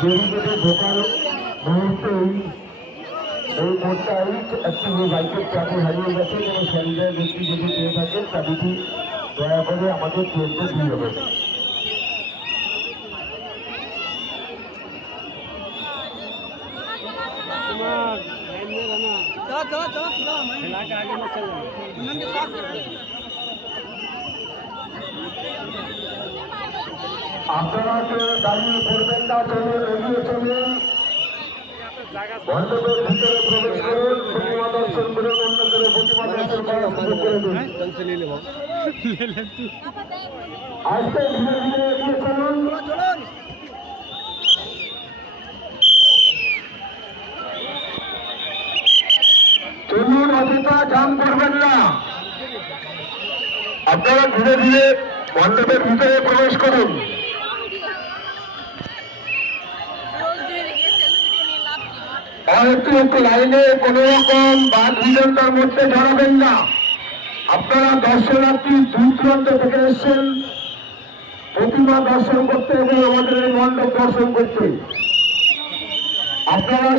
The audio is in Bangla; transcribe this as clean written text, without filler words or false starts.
ব্যারিকেডে ঢোকার মুহূর্তেই এই মোড়টাই একটি বাইকের চাপে হারিয়ে গেছে। কোনো সন্দেহের ব্যক্তি যদি পেয়ে থাকেন তাদেরটি দয়া করে আমাদের ট্রেনকে দিয়ে দেবেন। আপনারা কেউ দাঁড়িয়ে পড়বেন না, চলুন এগিয়ে চলুন, মণ্ডপের ভিতরে প্রবেশ করুন, প্রতিমা দর্শন করুন, অন্যদের প্রতিমা দর্শন করার সুযোগ করে দিন। আস্তে ধীরে ধীরে এগিয়ে চলুন। চলুন, অযথা জাম করবেন না, আপনারা ধীরে ধীরে মণ্ডপের ভিতরে প্রবেশ করুন। আর একটু লাইনে কোন রকম বাদ বিদন্তার মধ্যে জড়াবেন না। আপনারা দর্শনার্থী দূর দূরান্ত থেকে এসেছেন প্রতিমা দর্শন করতে এবং আমাদের এই মণ্ডপ দর্শন করতে। আপনারা